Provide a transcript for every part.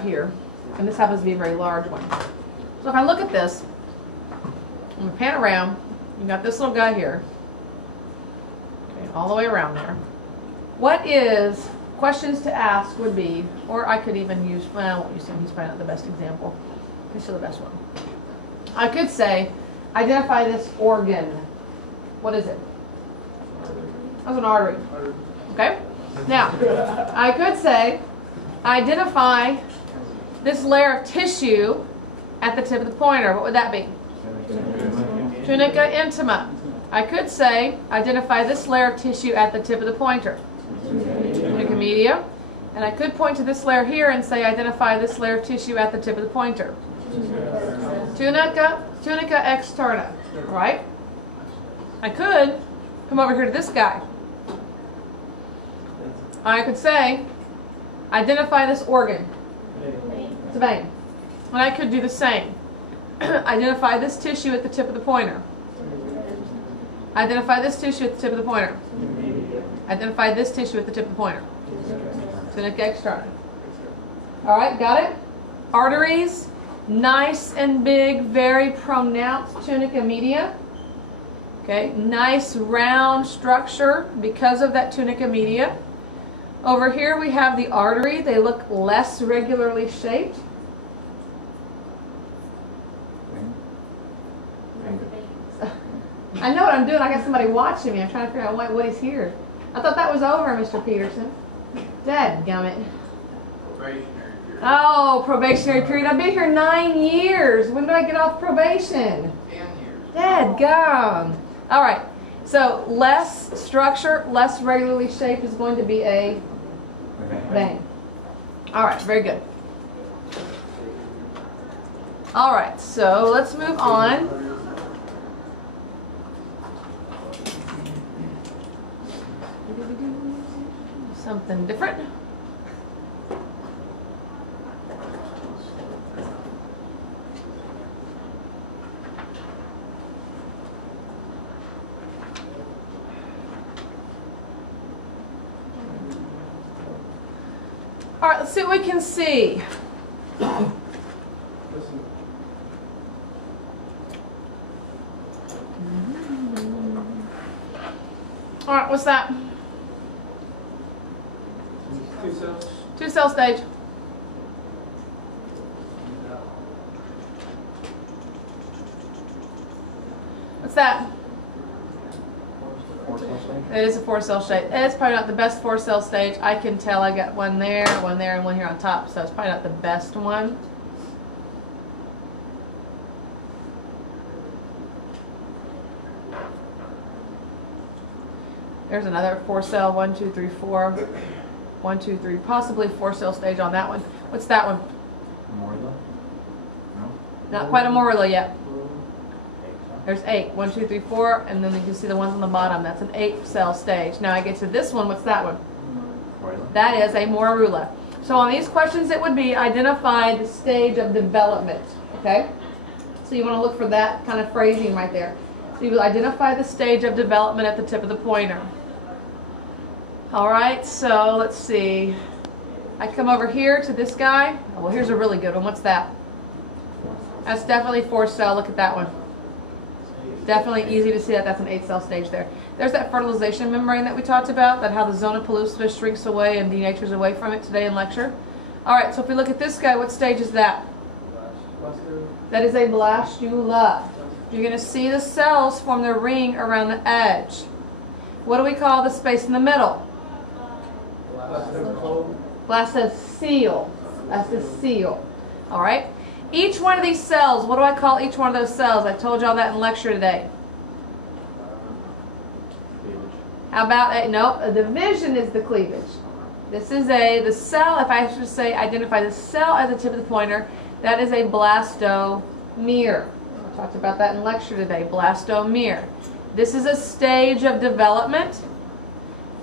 here, and this happens to be a very large one. So if I look at this, I'm going to pan around. You got this little guy here, okay, all the way around there. What is questions to ask would be, or I could even use, well, I won't use him, he's probably not the best example. He's still the best one. I could say, identify this organ. What is it? That's an artery. Okay? Now, I could say, identify this layer of tissue at the tip of the pointer. What would that be? Tunica intima. I could say, identify this layer of tissue at the tip of the pointer. Tunica media. And I could point to this layer here and say, identify this layer of tissue at the tip of the pointer. Tunica externa. Right? I could come over here to this guy. I could say, identify this organ. It's a vein. And I could do the same. Identify this tissue at the tip of the pointer. Identify this tissue at the tip of the pointer. Identify this tissue at the tip of the pointer. Tunica externa. Alright, got it? Arteries, nice and big, very pronounced tunica media. Okay, nice round structure because of that tunica media. Over here we have the artery. They look less regularly shaped. I know what I'm doing. I got somebody watching me. I'm trying to figure out what he's here. I thought that was over, Mr. Peterson. Dadgummit. Probationary period. Oh, probationary period. I've been here 9 years. When do I get off probation? 10 years. Dadgum. All right. So less structure, less regularly shaped is going to be a vein. All right. Very good. All right. So let's move on. Something different. All right, let's see what we can see. All right, what's that? 2 cells. 2-cell stage. What's that? It is a 4-cell stage. It's probably not the best 4-cell stage. I can tell I got one there, and one here on top, so it's probably not the best one. There's another 4-cell, 1, 2, 3, 4. 1, 2, 3, possibly 4-cell stage on that one. What's that one? Morilla? No? Not quite a morilla yet. There's 8. 1, 2, 3, 4, and then you can see the ones on the bottom. That's an 8-cell stage. Now I get to this one. What's that one? Morilla? That is a morula. So on these questions, it would be identify the stage of development. Okay? So you want to look for that kind of phrasing right there. So you will identify the stage of development at the tip of the pointer. Alright, so let's see. I come over here to this guy. Oh, well, here's a really good one. What's that? That's definitely 4-cell. Look at that one. Definitely easy to see that that's an 8-cell stage there. There's that fertilization membrane that we talked about, that how the zona pellucida shrinks away and denatures away from it today in lecture. Alright, so if we look at this guy, what stage is that? That is a blastula. You're going to see the cells form their ring around the edge. What do we call the space in the middle? Blastocele. That's the seal. Alright? Each one of these cells, what do I call each one of those cells? I told y'all that in lecture today. How about a, nope, a division is the cleavage. This is the cell, if I should say identify the cell at the tip of the pointer, that is a blastomere. I talked about that in lecture today, blastomere. This is a stage of development.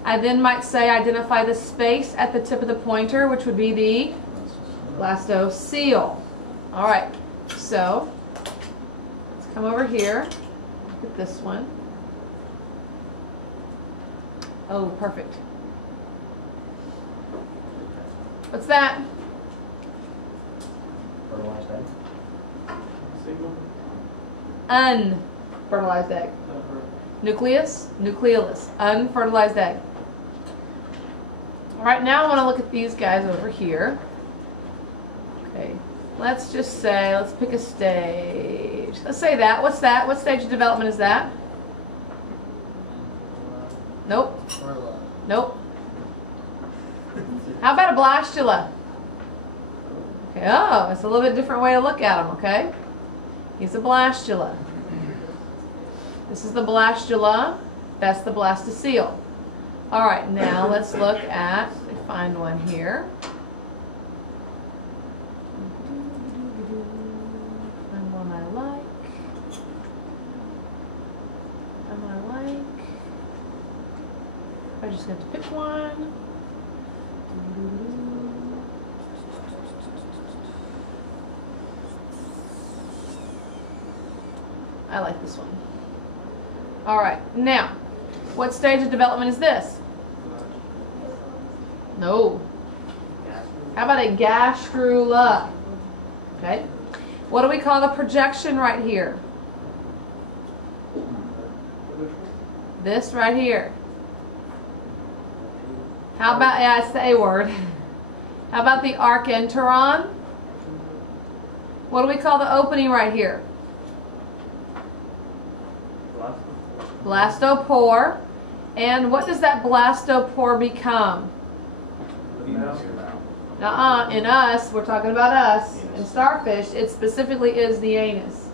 I then might say identify the space at the tip of the pointer, which would be the blastocele. All right, so let's come over here. Look at this one. Oh, perfect. What's that? Single. Unfertilized egg. Nucleus, nucleolus, unfertilized egg. All right, now I want to look at these guys over here. Okay, let's just say, let's pick a stage. Let's say that. What's that? What stage of development is that? Nope. Nope. How about a blastula? Okay, oh, it's a little bit different way to look at him, okay? He's a blastula. This is the blastula. That's the blastocele. All right, now let's look at, let me find one here. Find one I like. One I like. I'm just going to pick one. I like this one. All right, now, what stage of development is this? No. How about a gastrula? Okay. What do we call the projection right here? This right here. How about, yeah, it's the A word. How about the archenteron? What do we call the opening right here? Blastopore. And what does that blastopore become? In us, we're talking about us. In starfish, it specifically is the anus.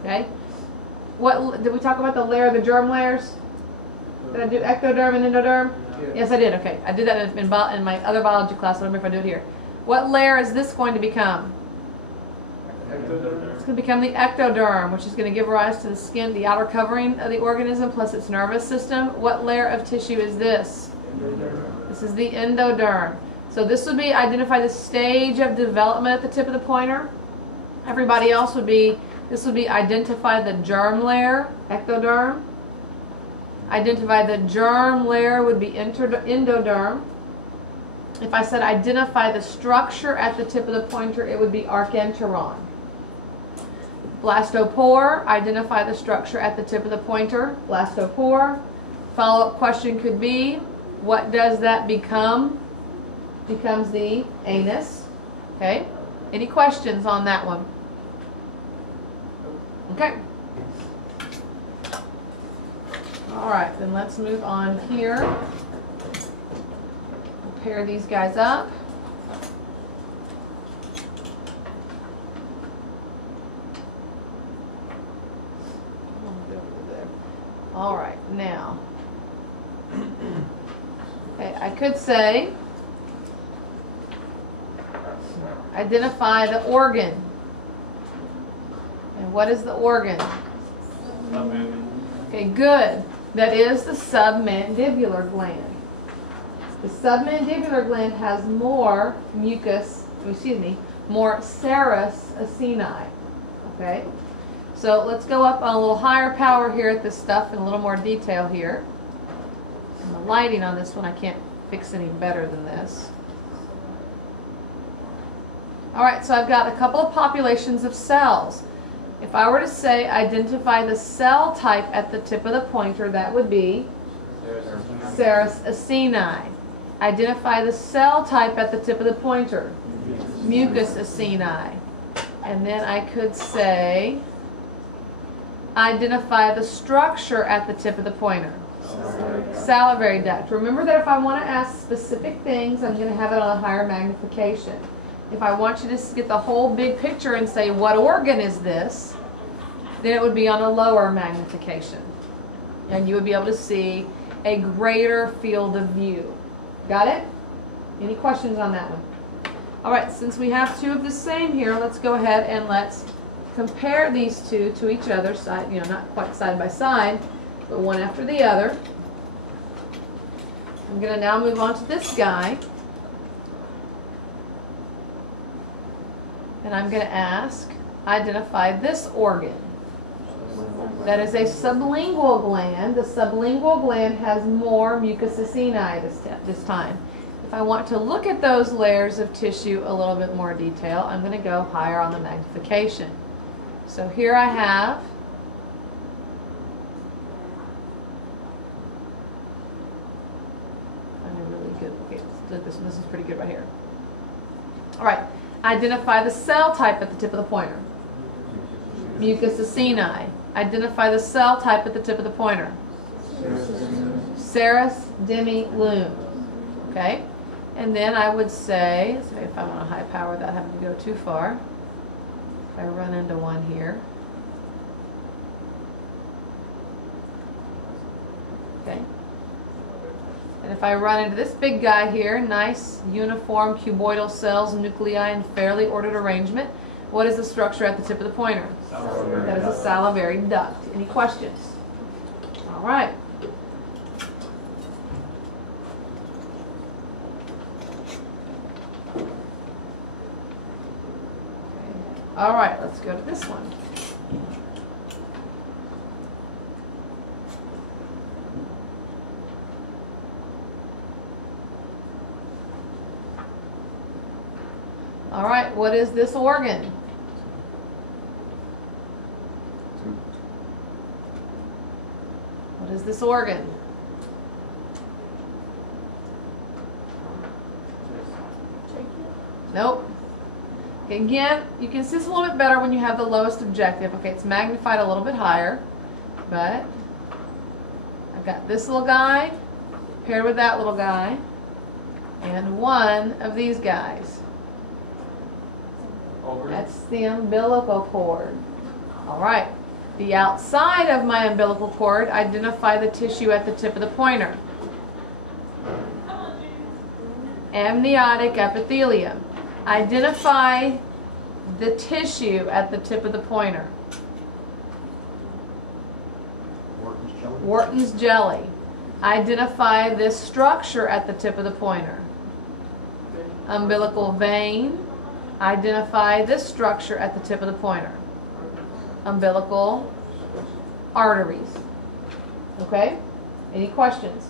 Okay? What did we talk about the layer, the germ layers? Did I do ectoderm and endoderm? Yes, I did. Okay. I did that in my other biology class. I don't remember if I do it here. What layer is this going to become? Ectoderm. It's going to become the ectoderm, which is going to give rise to the skin, the outer covering of the organism, plus its nervous system. What layer of tissue is this? Endoderm. This is the endoderm. So this would be identify the stage of development at the tip of the pointer. Everybody else would be, this would be identify the germ layer, ectoderm. Identify the germ layer would be endoderm. If I said identify the structure at the tip of the pointer, it would be archenteron. Blastopore, identify the structure at the tip of the pointer, blastopore. Follow-up question could be, what does that become? Becomes the anus. Okay? Any questions on that one? Okay. All right, then let's move on here. We'll pair these guys up. All right, now, okay, I could say, identify the organ. And what is the organ? Okay, good. That is the submandibular gland. The submandibular gland has more mucus, more serous acini. Okay? So let's go up on a little higher power here at this stuff in a little more detail here. And the lighting on this one I can't fix any better than this. Alright, so I've got a couple of populations of cells. If I were to say identify the cell type at the tip of the pointer, that would be serous acini. Identify the cell type at the tip of the pointer, mucus acini. And then I could say identify the structure at the tip of the pointer, salivary duct. Remember that if I want to ask specific things, I'm going to have it on a higher magnification. If I want you to get the whole big picture and say, what organ is this? Then it would be on a lower magnification. And you would be able to see a greater field of view. Got it? Any questions on that one? All right, since we have two of the same here, let's go ahead and let's compare these two to each other, side, not quite side by side, but one after the other. I'm going to now move on to this guy. And I'm going to ask, identify this organ. That is a sublingual gland. The sublingual gland has more mucus acini this time. If if I want to look at those layers of tissue a little bit more detail, I'm going to go higher on the magnification. So here I have really good. Okay, this one. This is pretty good right here. All right. Identify the cell type at the tip of the pointer. Mucus acini. Identify the cell type at the tip of the pointer. Serous demi lume. Okay. And then I would say, let's see if I want a high power without having to go too far. If I run into one here. Okay. And if I run into this big guy here, nice uniform cuboidal cells, nuclei in fairly ordered arrangement. What is the structure at the tip of the pointer? Salivary That is a salivary duct. Any questions? All right. All right, let's go to this one. All right, what is this organ? What is this organ? Nope. Okay, again, you can see this a little bit better when you have the lowest objective. Okay, it's magnified a little bit higher, but I've got this little guy paired with that little guy and one of these guys. That's the umbilical cord. All right. The outside of my umbilical cord, identify the tissue at the tip of the pointer. Amniotic epithelium. Identify the tissue at the tip of the pointer. Wharton's jelly. Wharton's jelly. Identify this structure at the tip of the pointer. Umbilical vein. Identify this structure at the tip of the pointer. Umbilical arteries. Okay? Any questions?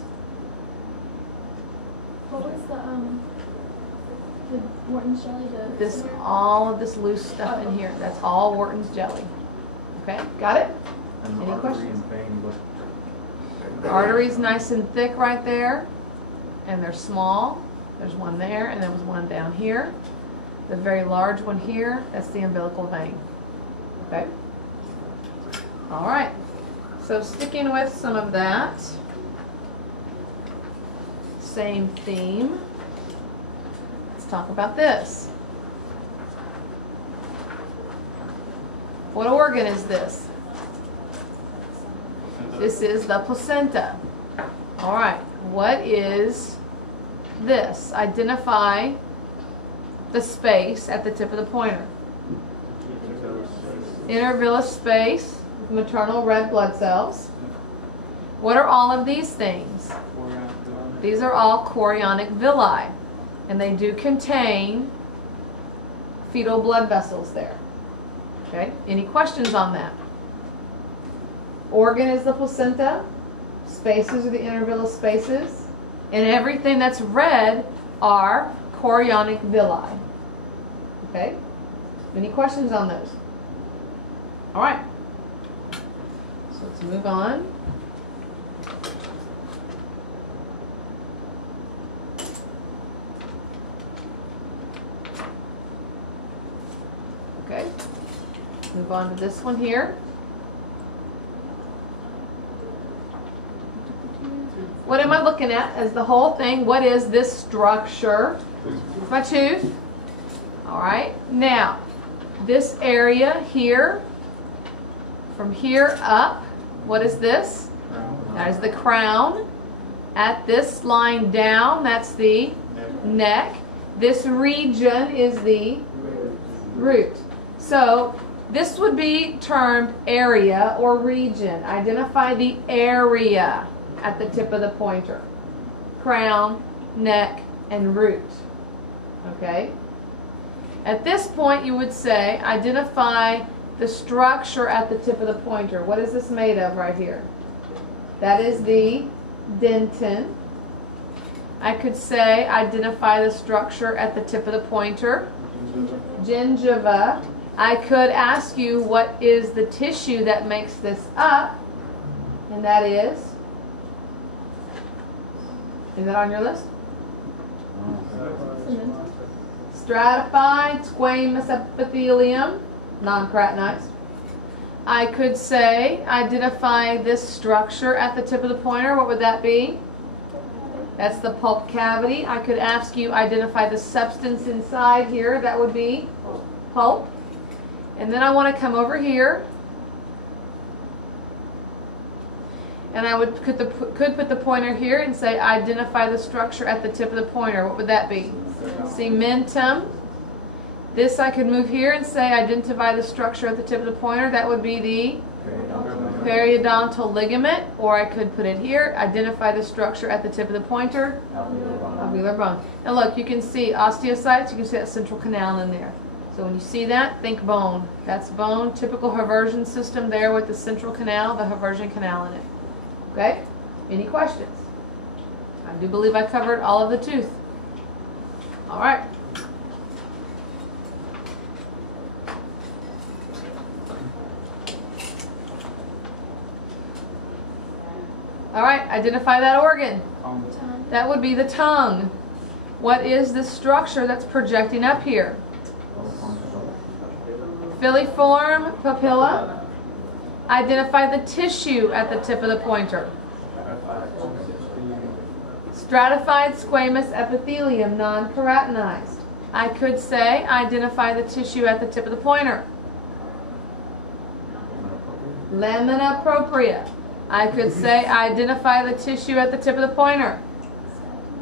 What was the Wharton's jelly? This, all of this loose stuff in here, that's all Wharton's jelly. Okay? Got it? And Any artery questions? and vein look. The artery's nice and thick right there, and they're small. There's one there, and there was one down here. The very large one here, that's the umbilical vein. Okay? All right. So sticking with some of that, same theme, let's talk about this. What organ is this? This is the placenta. All right. What is this? Identify the space at the tip of the pointer. Intervillous space, maternal red blood cells. What are all of these things? These are all chorionic villi, and they do contain fetal blood vessels there. Okay, any questions on that? Organ is the placenta, spaces are the intervillous spaces, and everything that's red are chorionic villi. Okay, any questions on those? All right, so let's move on. Okay, move on to this one here. What am I looking at as the whole thing? What is this structure? It's my tooth. All right, now this area here, from here up, what is this? That is the crown. At this line down, that's the neck. This region is the root. So this would be termed area or region. Identify the area at the tip of the pointer. Crown, neck, and root. Okay? At this point, you would say, identify the structure at the tip of the pointer. What is this made of right here? That is the dentin. I could say identify the structure at the tip of the pointer. Gingiva. I could ask you what is the tissue that makes this up, and that is that on your list? Stratified squamous epithelium, non-keratinized. I could say identify this structure at the tip of the pointer. What would that be? That's the pulp cavity. I could ask you identify the substance inside here. That would be pulp. And then I want to come over here, and I could put the pointer here and say identify the structure at the tip of the pointer. What would that be? Cementum. This I could move here and say identify the structure at the tip of the pointer. That would be the periodontal ligament. Or I could put it here, identify the structure at the tip of the pointer. Alveolar bone. Now look, you can see osteocytes, you can see that central canal in there. So when you see that, think bone. That's bone, typical Haversian system there with the central canal, the Haversian canal in it. Okay? Any questions? I do believe I covered all of the tooth. All right. All right, identify that organ. That would be the tongue. What is the structure that's projecting up here? Filiform papilla. Identify the tissue at the tip of the pointer. Stratified squamous epithelium, non-keratinized. I could say identify the tissue at the tip of the pointer. Lamina propria. I could say identify the tissue at the tip of the pointer.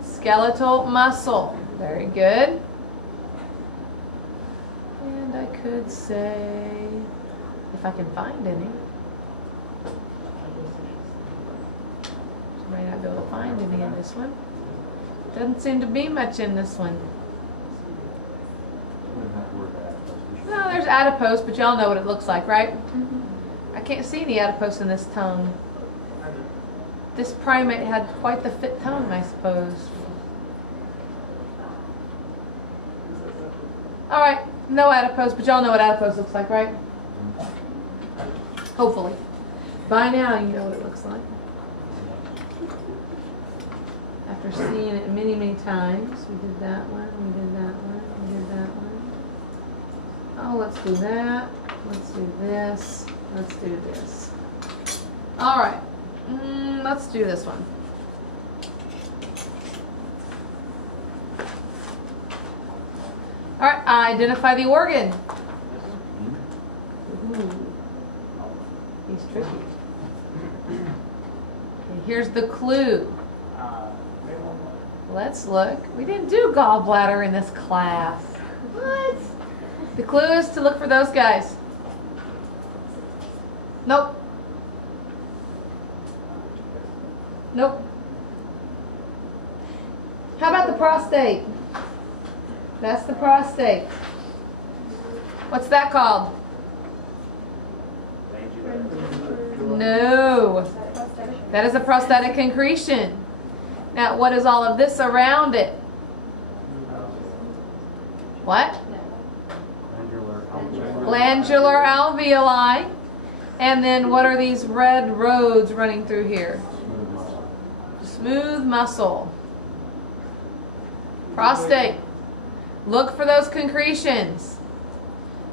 Skeletal muscle. Very good. And I could say, if I can find any. Might not be able to find any in this one. Doesn't seem to be much in this one. No, there's adipose, but y'all know what it looks like, right? I can't see any adipose in this tongue. This primate had quite the fit tongue, I suppose. All right, no adipose, but y'all know what adipose looks like, right? Hopefully. By now, you know what it looks like. After seeing it many, many times. We did that one, we did that one, we did that one. Oh, let's do that. Let's do this. Let's do this. All right. Let's do this one. All right, identify the organ. Ooh, he's tricky. Okay, here's the clue. Let's look. We didn't do gallbladder in this class. What? The clue is to look for those guys. Nope. Nope. How about the prostate? That's the prostate. What's that called? No. That is a prostatic concretion. Now, what is all of this around it? What? Glandular alveoli. And then what are these red roads running through here? Smooth muscle. Prostate. Look for those concretions.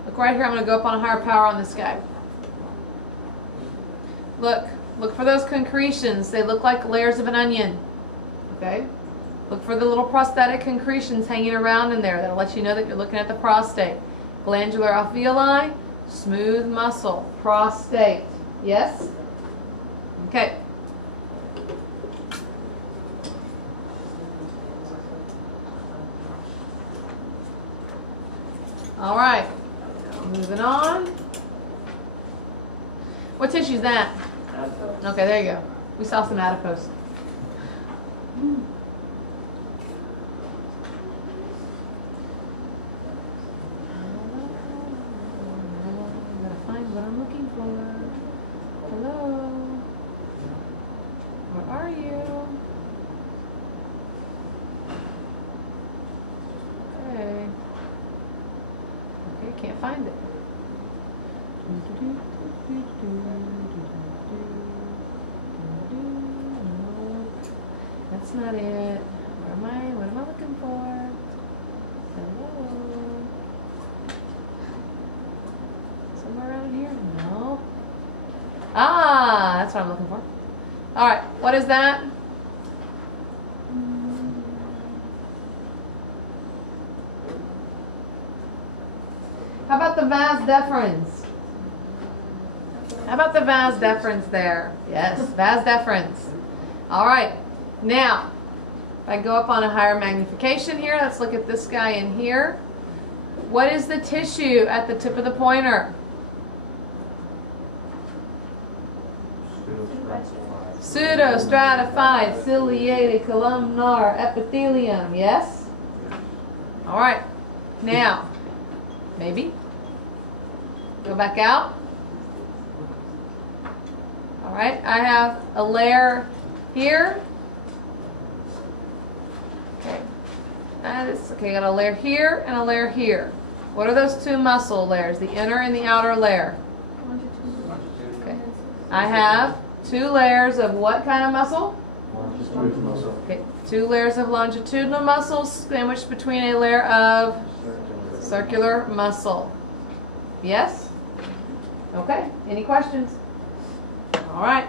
Look right here. I'm going to go up on a higher power on this guy. Look for those concretions. They look like layers of an onion. Okay? Look for the little prostatic concretions hanging around in there. That'll let you know that you're looking at the prostate. Glandular alveoli, smooth muscle, prostate. Yes? Okay. All right. Moving on. What tissue is that? Okay, there you go. We saw some adipose. Gotta find what I'm looking for. Hello? Where are you? can't find it. No, that's not it. Where am I? What am I looking for? Hello? Somewhere around here? No. Ah, that's what I'm looking for. All right, what is that? How about the vas deferens? How about the vas deferens there? Yes, vas deferens. All right, now, if I go up on a higher magnification here, let's look at this guy in here. What is the tissue at the tip of the pointer? Pseudostratified ciliated columnar epithelium, yes? All right, now, maybe. Go back out. All right, I have a layer here. Okay, okay, I got a layer here and a layer here. What are those two muscle layers, the inner and the outer layer? Okay, I have two layers of what kind of muscle? Longitudinal muscle. Okay, two layers of longitudinal muscles sandwiched between a layer of circular muscle. Yes? Okay, any questions? All right.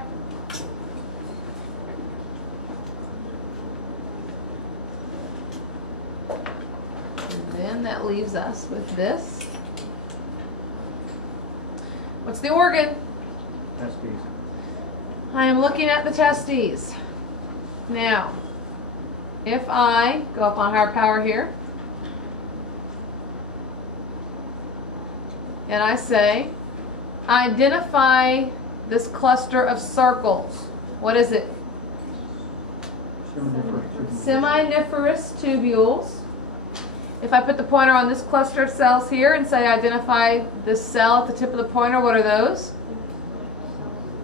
And then that leaves us with this. What's the organ? Testes. I am looking at the testes. Now, if I go up on higher power here, and I say, identify this cluster of circles. What is it? Seminiferous tubules. If I put the pointer on this cluster of cells here and say identify this cell at the tip of the pointer, what are those?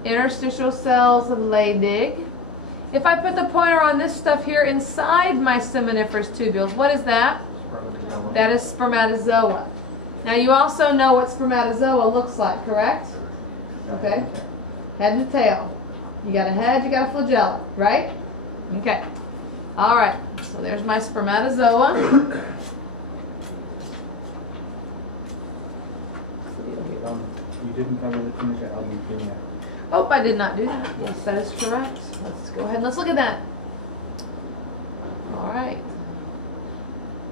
Interstitial cells of Leydig. If I put the pointer on this stuff here inside my seminiferous tubules, what is that? That is spermatozoa. Now you also know what spermatozoa looks like, correct? Okay. Head and tail. You got a head, you got a flagella, right? Okay. All right. So there's my spermatozoa. You didn't cover the tunica albuginea. Oh, I did not do that. Yes, that is correct. Let's go ahead and let's look at that. All right.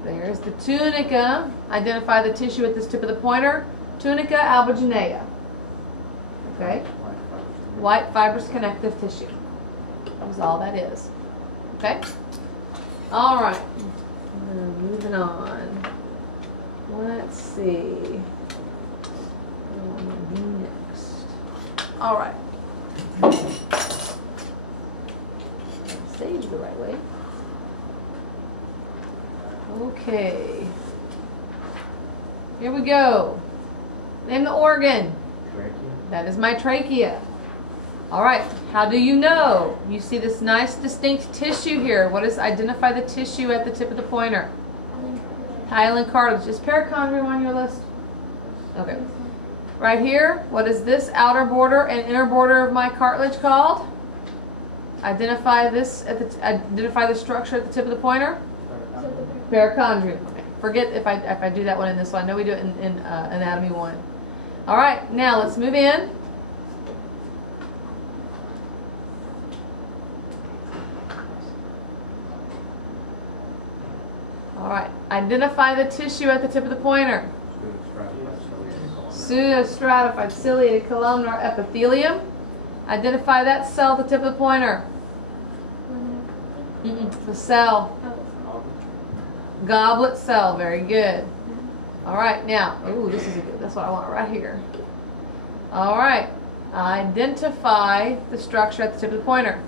There's the tunica. Identify the tissue at this tip of the pointer. Tunica albuginea. Okay. White fibrous connective tissue. That was all that is. Okay. All right. Moving on. Let's see. What do I want to do next? All right. Save the right way. Okay. Here we go. Name the organ. Trachea. That is my trachea. All right. How do you know? You see this nice distinct tissue here. What is, identify the tissue at the tip of the pointer? Hyaline cartilage. Is perichondrium on your list? Okay. Right here, what is this outer border and inner border of my cartilage called? Identify this at the identify the structure at the tip of the pointer. Perichondrium. Okay. Forget if I do that one in this one. I know we do it in Anatomy 1. All right, now let's move in. All right, identify the tissue at the tip of the pointer. Pseudostratified ciliated columnar epithelium. Identify that cell at the tip of the pointer. The cell. Goblet cell. Very good. All right, now, ooh, this is a good. That's what I want right here. All right, identify the structure at the tip of the pointer.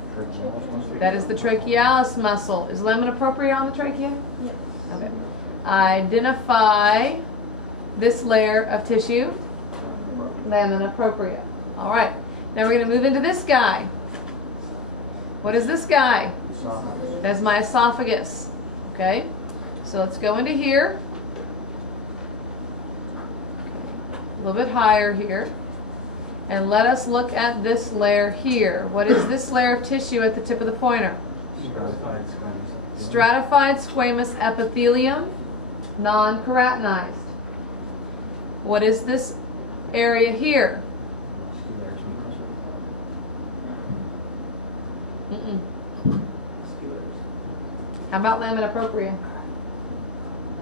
That is the trachealis muscle. Is lamina propria on the trachea? Yes. Okay. Identify this layer of tissue. Lamina propria. All right. Now we're going to move into this guy. What is this guy? That's my esophagus. Okay. So let's go into here. little bit higher here. And let us look at this layer here. What is this layer of tissue at the tip of the pointer? Stratified squamous. Stratified squamous epithelium, non-keratinized. What is this area here? Muscular mucosa. Mm-mm. Musculars. How about lamina propria?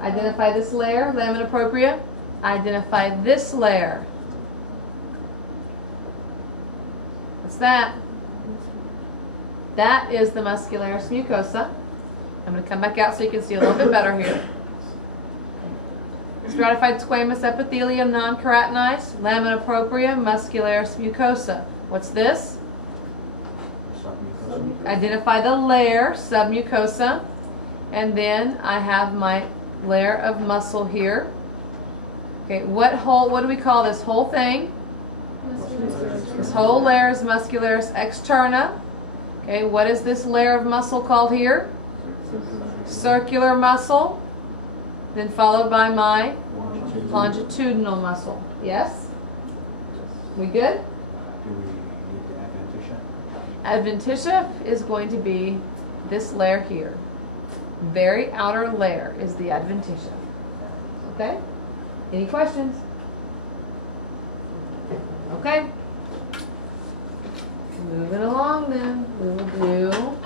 Identify this layer, lamina propria. Identify this layer. What's that? That is the muscularis mucosa. I'm going to come back out so you can see a little bit better here. Stratified squamous epithelium, non-keratinized, lamina propria, muscularis mucosa. What's this? Submucosa. Identify the layer, submucosa, and then I have my layer of muscle here. Okay, what do we call this whole thing? This whole layer is muscularis externa. Okay, what is this layer of muscle called here? Circular muscle. Then followed by my longitudinal muscle. Yes? We good? Do we need the adventitia? Adventitia is going to be this layer here. Very outer layer is the adventitia. Okay? Any questions? Okay. Moving along then, we will do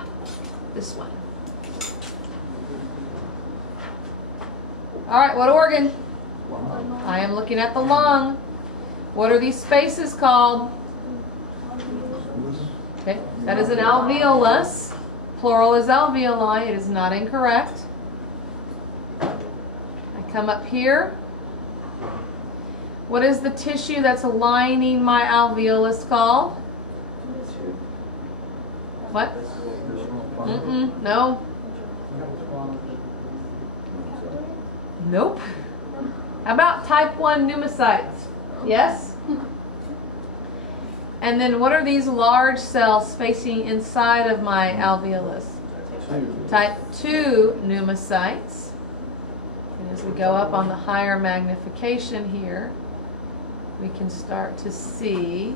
this one. All right, what organ? I am looking at the lung. What are these spaces called? Okay, that is an alveolus. Plural is alveoli. It is not incorrect. I come up here. What is the tissue that's lining my alveolus called? What? Mm-mm, no. Nope. How about type 1 pneumocytes? Yes? And then what are these large cells facing inside of my alveolus? Type 2 pneumocytes. And as we go up on the higher magnification here, we can start to see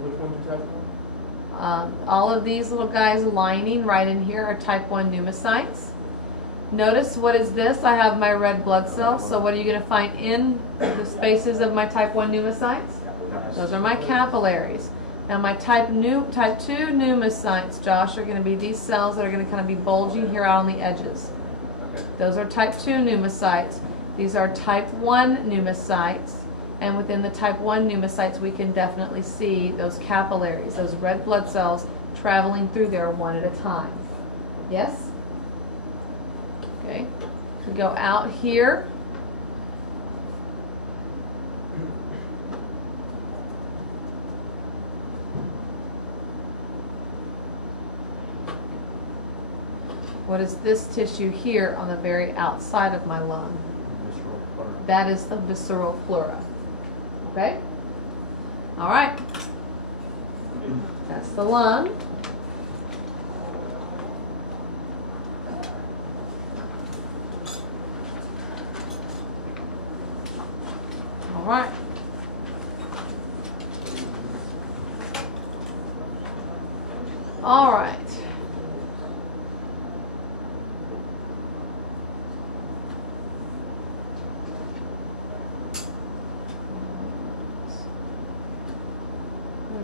Which one you type on? all of these little guys lining right in here are type 1 pneumocytes. Notice, what is this? I have my red blood cells. So what are you going to find in the spaces of my type 1 pneumocytes? Those are my capillaries. Now my type 2 pneumocytes, Josh, are going to be these cells that are going to kind of be bulging here out on the edges. Those are type 2 pneumocytes. These are type 1 pneumocytes. And within the type 1 pneumocytes, we can definitely see those capillaries, those red blood cells traveling through there one at a time. Yes? Okay. We go out here. What is this tissue here on the very outside of my lung? Visceral pleura. That is the visceral pleura. Okay? All right. That's the lung. All right. All right.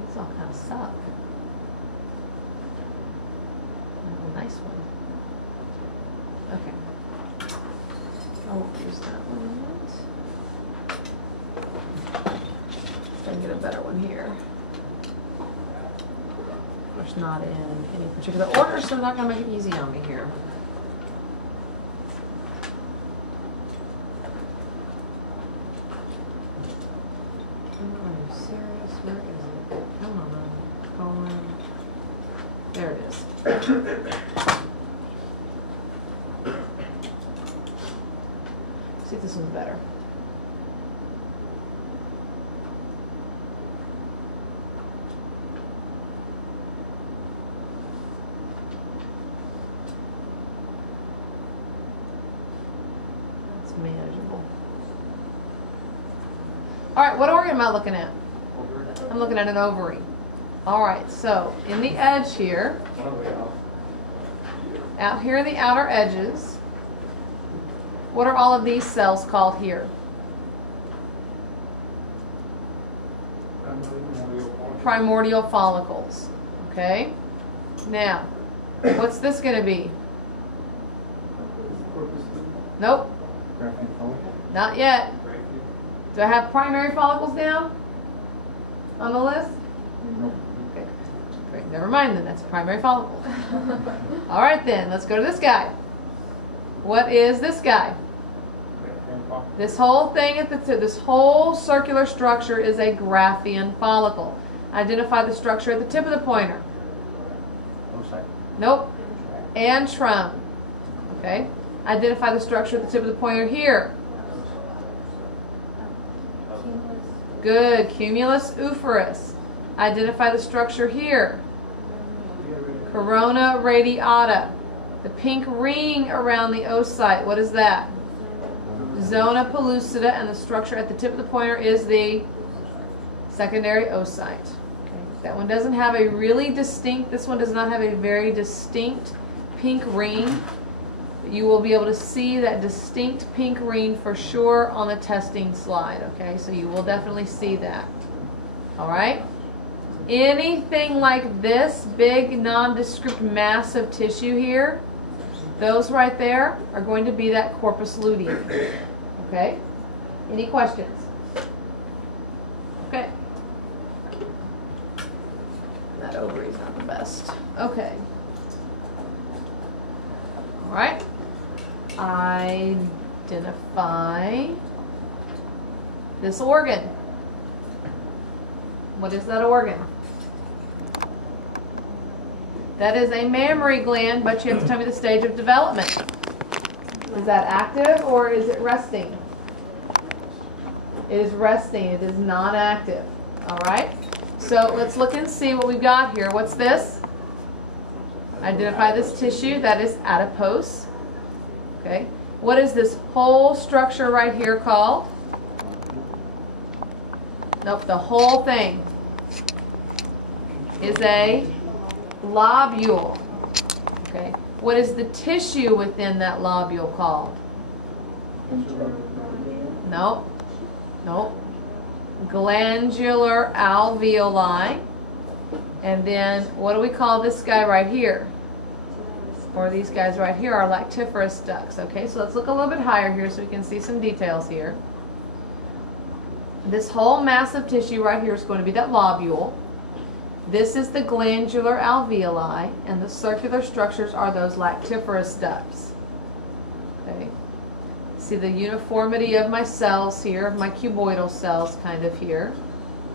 These all kind of suck. Oh, nice one. Okay. I won't use that one yet. Try and get a better one here. Of course, not in any particular order, so I'm not going to make it easy on me here. Oh, are you serious? Where is it? Come on, colon. There it is. See if this one's better. That's manageable. All right, what organ am I looking at? I'm looking at an ovary. All right, so in the edge here, out here in the outer edges, what are all of these cells called here? Primordial follicles. Okay? Now, what's this going to be? Nope. Graphene follicle? Not yet. Do I have primary follicles down on the list? Nope. Okay. Great. Never mind then. That's a primary follicle. All right then. Let's go to this guy. What is this guy? This whole thing at the this whole circular structure is a Graafian follicle. Identify the structure at the tip of the pointer. Oocyte. Nope. Antrum. Okay. Identify the structure at the tip of the pointer here. Good. Cumulus oophrus. Identify the structure here. Corona radiata. The pink ring around the oocyte. What is that? Zona pellucida, and the structure at the tip of the pointer is the secondary oocyte. Okay. That one doesn't have a really distinct, this one does not have a very distinct pink ring. You will be able to see that distinct pink ring for sure on the testing slide. Okay, so you will definitely see that. All right. Anything like this big nondescript mass of tissue here, those right there are going to be that corpus luteum. Okay? Any questions? Okay. That ovary is not the best. Okay. All right. Identify this organ. What is that organ? That is a mammary gland, but you have to tell me the stage of development. Is that active or is it resting? It is resting. It is not active. All right? So let's look and see what we've got here. What's this? Identify this tissue. That is adipose. Okay. What is this whole structure right here called? Nope, the whole thing is a lobule. Okay. What is the tissue within that lobule called? Nope. Nope. Glandular alveoli. And then what do we call this guy right here? Or these guys right here are lactiferous ducts. Okay, so let's look a little bit higher here so we can see some details here. This whole mass of tissue right here is going to be that lobule. This is the glandular alveoli, and the circular structures are those lactiferous ducts. Okay. See the uniformity of my cells here, of my cuboidal cells kind of here.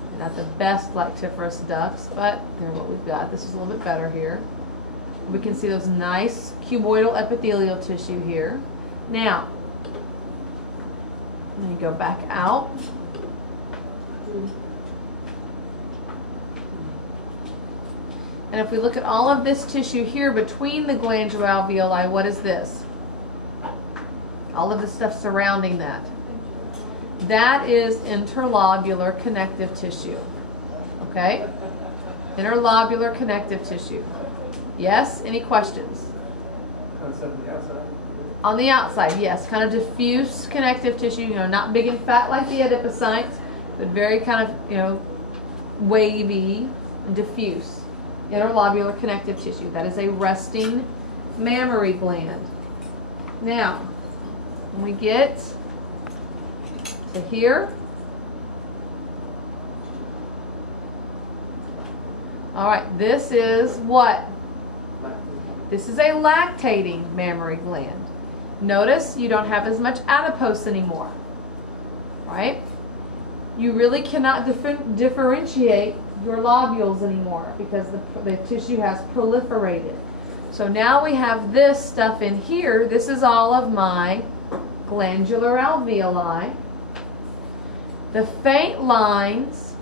They're not the best lactiferous ducts, but they're what we've got. This is a little bit better here. We can see those nice cuboidal epithelial tissue here. Now, let me go back out. And if we look at all of this tissue here between the glandular alveoli, what is this? All of the stuff surrounding that. That is interlobular connective tissue. Okay? Interlobular connective tissue. Yes? Any questions? On the outside, yes. Kind of diffuse connective tissue, you know, not big and fat like the adipocytes, but very kind of, you know, wavy and diffuse. Interlobular connective tissue. That is a resting mammary gland. Now, when we get to here, all right, this is what? This is a lactating mammary gland. Notice you don't have as much adipose anymore, right? You really cannot differentiate your lobules anymore because the tissue has proliferated. So now we have this stuff in here. This is all of my glandular alveoli. The faint lines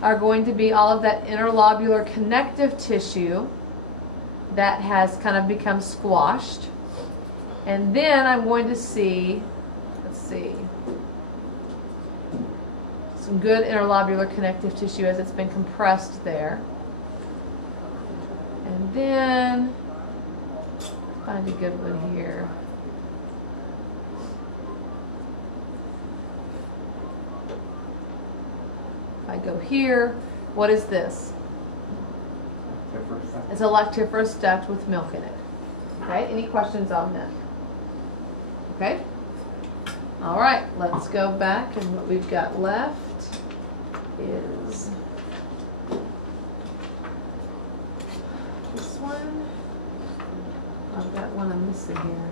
are going to be all of that interlobular connective tissue that has kind of become squashed. And then I'm going to see, let's see, Some good interlobular connective tissue as it's been compressed there. And then, find a good one here. If I go here, what is this? It's a lactiferous duct with milk in it. Okay, any questions on that? Okay? All right, let's go back, and what we've got left is this one. I've got one I'm missing here.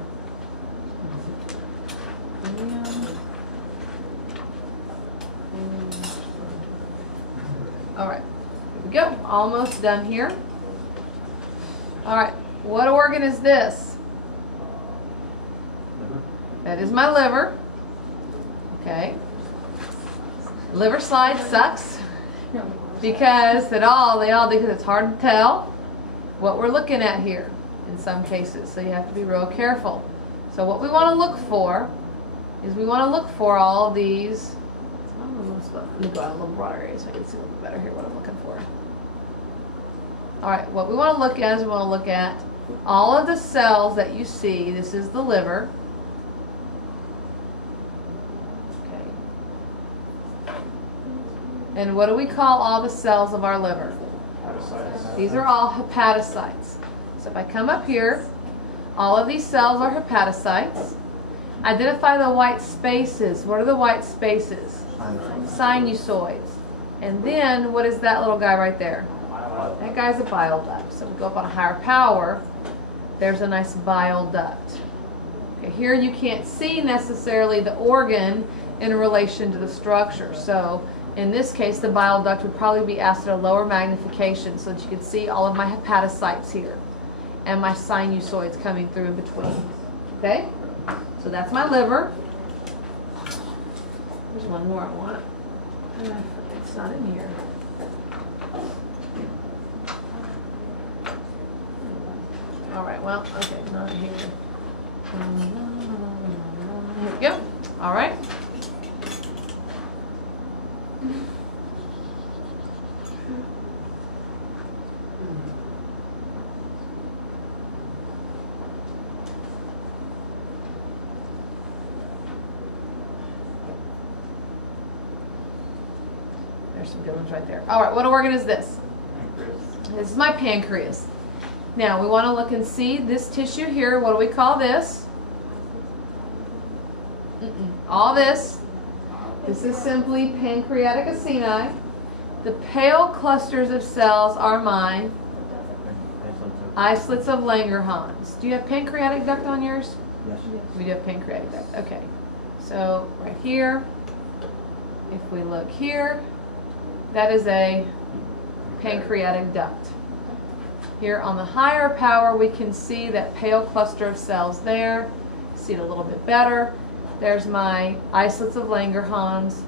All right, here we go. Almost done here. All right, what organ is this? That is my liver. Okay. Liver slide sucks because they all do, because it's hard to tell what we're looking at here in some cases. So you have to be real careful. So what we want to look for is we want to look for all of these. Let me go out a little broader area so I can see a little bit better here what I'm looking for. All right, what we want to look at is we want to look at all of the cells that you see. This is the liver. Okay. And what do we call all the cells of our liver? Hepatocytes. These are all hepatocytes. So if I come up here, all of these cells are hepatocytes. Identify the white spaces. What are the white spaces? Sinusoids. And then what is that little guy right there? That guy's a bile duct. So we go up on a higher power. There's a nice bile duct. Okay, here you can't see necessarily the organ in relation to the structure. So in this case, the bile duct would probably be asked at a lower magnification so that you can see all of my hepatocytes here and my sinusoids coming through in between. Okay? So that's my liver. There's one more I want. It's not in here. All right, well, okay, not here. Here we go. All right. There's some good ones right there. All right, what organ is this? This is my pancreas. Now, we want to look and see this tissue here. What do we call this? All this. This is simply pancreatic acini. The pale clusters of cells are my islets of Langerhans. Do you have pancreatic duct on yours? Yes. We do have pancreatic duct. Okay. So, right here, if we look here, that is a pancreatic duct. Here on the higher power, we can see that pale cluster of cells there. See it a little bit better. There's my islets of Langerhans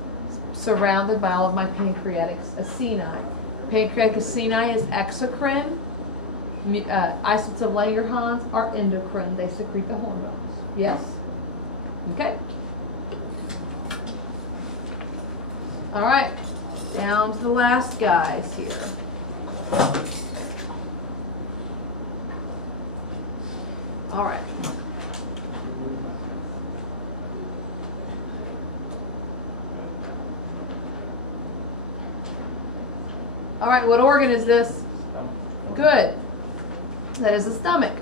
surrounded by all of my pancreatic acini. Pancreatic acini is exocrine. Islets of Langerhans are endocrine. They secrete the hormones. Yes? Okay. All right. Down to the last guys here. All right. All right, what organ is this? Good. That is the stomach.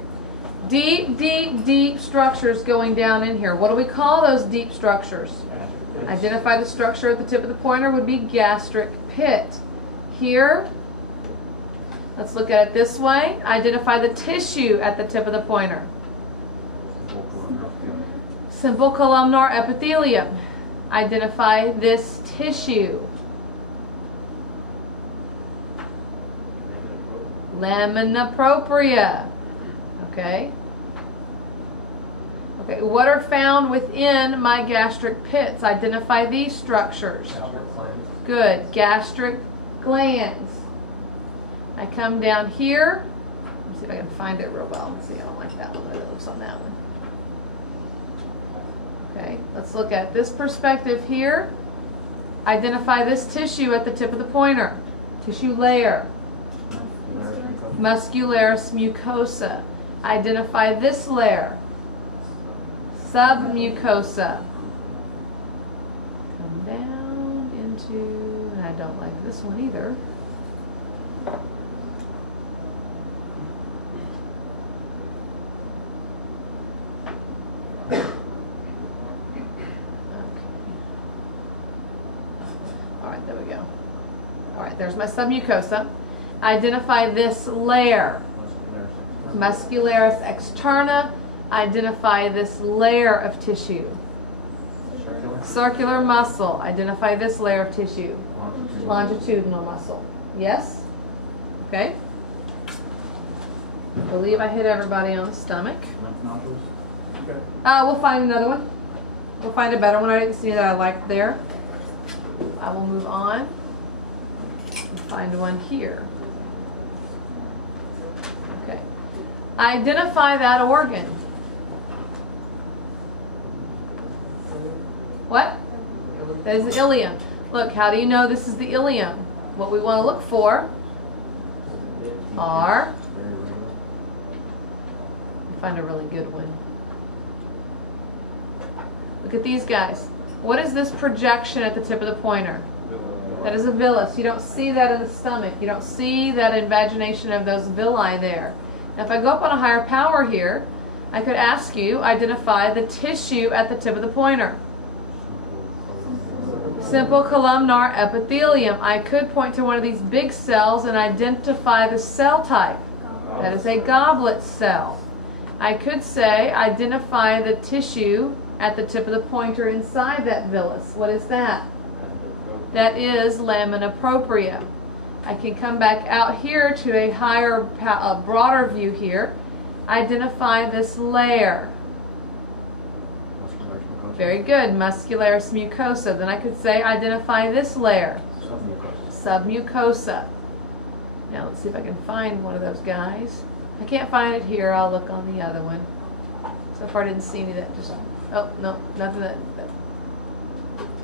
Deep, deep, deep structures going down in here. What do we call those deep structures? Identify the structure at the tip of the pointer would be gastric pit. Here, let's look at it this way. Identify the tissue at the tip of the pointer. Simple columnar epithelium. Identify this tissue. Lamina propria. Okay. Okay, what are found within my gastric pits? Identify these structures. Good. Gastric glands. I come down here. Let me see if I can find it real well. Let's see, I don't like that one. It looks on that one. Okay, let's look at this perspective here. Identify this tissue at the tip of the pointer. Tissue layer. Muscularis mucosa. Identify this layer. Submucosa. Come down into, and I don't like this one either. Alright, there we go. Alright, there's my submucosa. Identify this layer. Muscularis externa. Identify this layer of tissue. Circular muscle. Identify this layer of tissue. Longitudinal muscle. Yes? Okay. I believe I hit everybody on the stomach. Lymph nodules? Okay. We'll find another one. We'll find a better one. I didn't see that I liked there. I will move on and find one here. Okay. Identify that organ. What? That is the ileum. Look, how do you know this is the ileum? What we want to look for are, find a really good one. Look at these guys. What is this projection at the tip of the pointer? That is a villus. You don't see that in the stomach. You don't see that invagination of those villi there. Now if I go up on a higher power here, I could ask you, identify the tissue at the tip of the pointer. Simple columnar epithelium. I could point to one of these big cells and identify the cell type. That is a goblet cell. I could say, identify the tissue at the tip of the pointer inside that villus. What is that? That is lamina propria. I can come back out here to a higher, broader view here. Identify this layer. Very good. Muscularis mucosa. Then I could say, identify this layer. Submucosa. Now let's see if I can find one of those guys. If I can't find it here, I'll look on the other one. So far I didn't see any that just, oh no, nothing that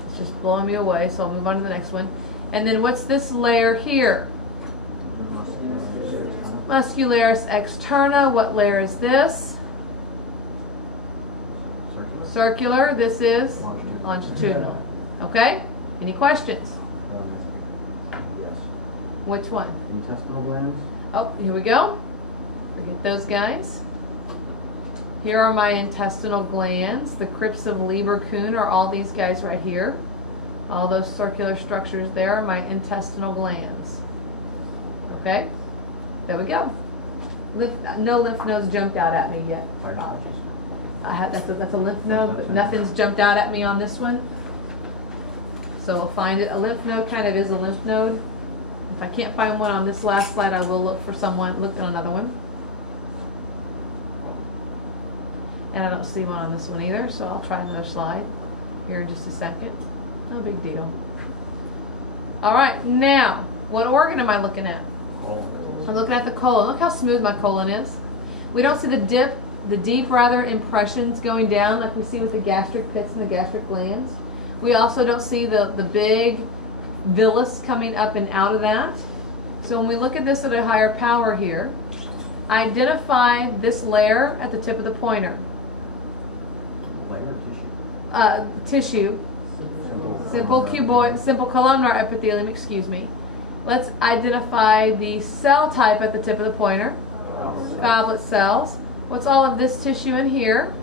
it's just blowing me away, so I'll move on to the next one. And then what's this layer here? Muscularis externa. What layer is this? Circular. This is longitudinal. Okay? Any questions? Yes. Which one? Intestinal glands? Oh, here we go. Forget those guys. Here are my intestinal glands. The crypts of Lieberkühn are all these guys right here. All those circular structures there are my intestinal glands. Okay? There we go. No lymph nodes jumped out at me yet. Fire patches? That's a lymph node, but nothing's jumped out at me on this one. So we'll find it. A lymph node kind of is a lymph node. If I can't find one on this last slide, I will look at another one. And I don't see one on this one either, so I'll try another slide here in just a second. No big deal. All right, now, what organ am I looking at? Colon. I'm looking at the colon. Look how smooth my colon is. We don't see the deep impressions going down like we see with the gastric pits and the gastric glands. We also don't see the big villus coming up and out of that. So when we look at this at a higher power here, identify this layer at the tip of the pointer. Layer Tissue. Simple columnar epithelium, excuse me. Let's identify the cell type at the tip of the pointer. Goblet cells. What's all of this tissue in here?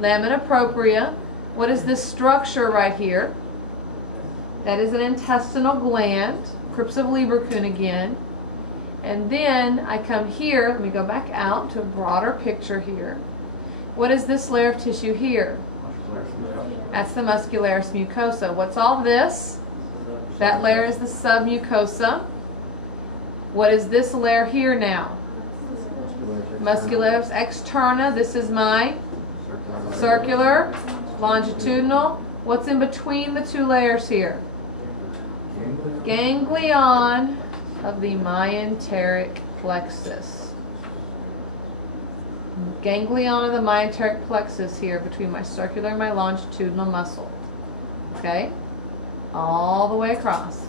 Lamina propria. What is this structure right here? That is an intestinal gland. Crypts of Lieberkühn again. And then I come here, let me go back out to a broader picture here. What is this layer of tissue here? That's the muscularis mucosa. What's all this? That layer is the submucosa. What is this layer here now? Muscularis externa. This is my circular, longitudinal. What's in between the two layers here? Ganglion of the myenteric plexus. Ganglion of the myenteric plexus here between my circular and my longitudinal muscle. Okay? all the way across.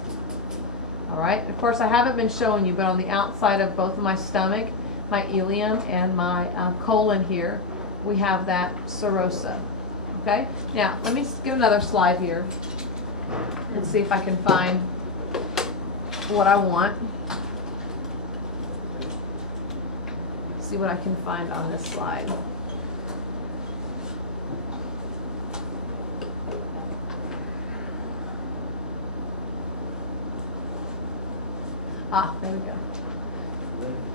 All right, of course I haven't been showing you, but on the outside of both of my stomach, my ileum and my colon here, we have that serosa. Okay, now let me get another slide here and see if I can find what I want. See what I can find on this slide. Ah, there we go.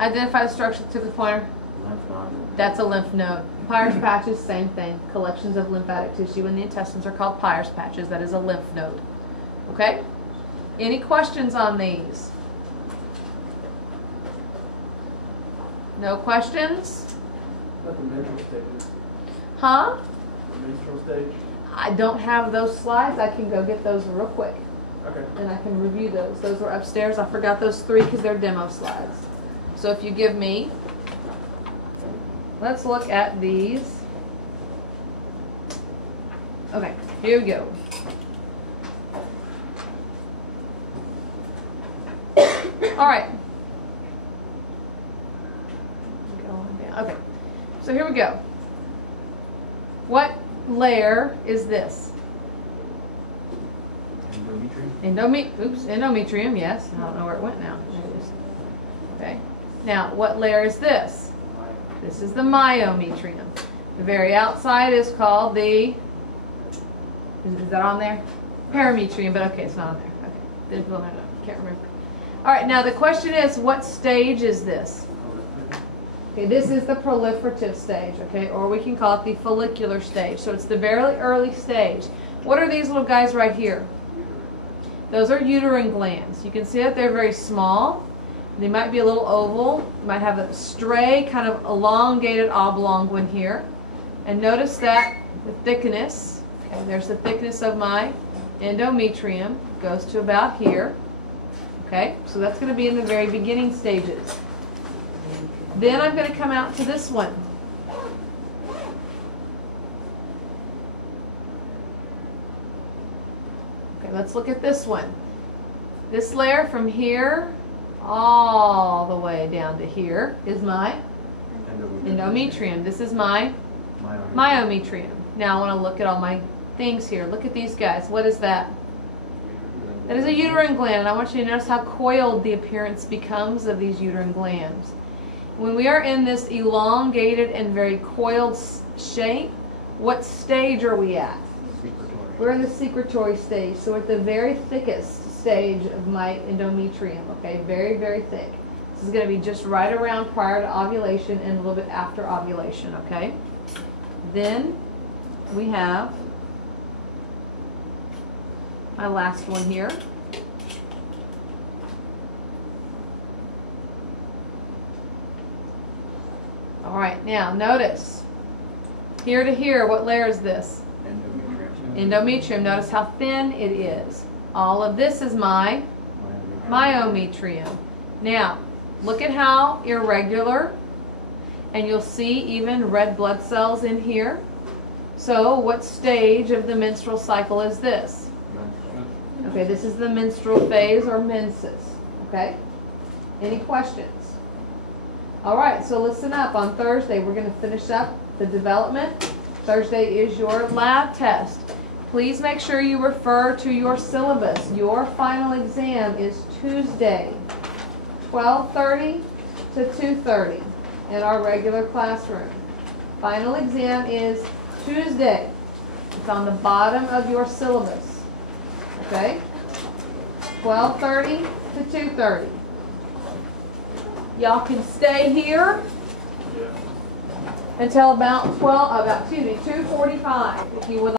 Identify the structure to the pointer. Lymph node. That's a lymph node. Peyer's patches, same thing. Collections of lymphatic tissue in the intestines are called Peyer's patches. That is a lymph node. Okay? Any questions on these? No questions? Not the menstrual stages. Huh? The menstrual stage. I don't have those slides. I can go get those real quick. Okay. And I can review those. Those were upstairs. I forgot those 3 because they're demo slides. So if you give me, let's look at these. Okay, here we go. All right. Okay, so here we go. What layer is this? Endometrium, yes. I don't know where it went now. There it is. Okay. Now, what layer is this? This is the myometrium. The very outside is called the, is that on there? Parametrium, but okay, it's not on there. Okay. Can't remember. All right, now the question is, what stage is this? Okay, this is the proliferative stage, okay, or we can call it the follicular stage. So it's the very early stage. What are these little guys right here? Those are uterine glands. You can see that they're very small. They might be a little oval. You might have a stray, kind of elongated oblong one here. And notice that the thickness, okay, there's the thickness of my endometrium, goes to about here. Okay, so that's going to be in the very beginning stages. Then I'm going to come out to this one. Okay, let's look at this one. This layer from here all the way down to here is my endometrium. This is my myometrium. Now I want to look at all my things here. Look at these guys. What is that? That is a uterine gland, and I want you to notice how coiled the appearance becomes of these uterine glands. When we are in this elongated and very coiled shape, what stage are we at? Secretory. We're in the secretory stage, so we're at the very thickest stage of my endometrium, okay? Very, very thick. This is going to be just right around prior to ovulation and a little bit after ovulation, okay? Then we have my last one here. All right, now notice, here to here, what layer is this? Endometrium. Endometrium. Notice how thin it is. All of this is my myometrium. Now, look at how irregular, and you'll see even red blood cells in here. So, what stage of the menstrual cycle is this? Okay, this is the menstrual phase or menses. Okay? Any questions? All right, so listen up. On Thursday, we're going to finish up the development. Thursday is your lab test. Please make sure you refer to your syllabus. Your final exam is Tuesday, 12:30 to 2:30 in our regular classroom. Final exam is Tuesday. It's on the bottom of your syllabus. Okay? 12:30 to 2:30. Y'all can stay here until about 2:45 if you would like.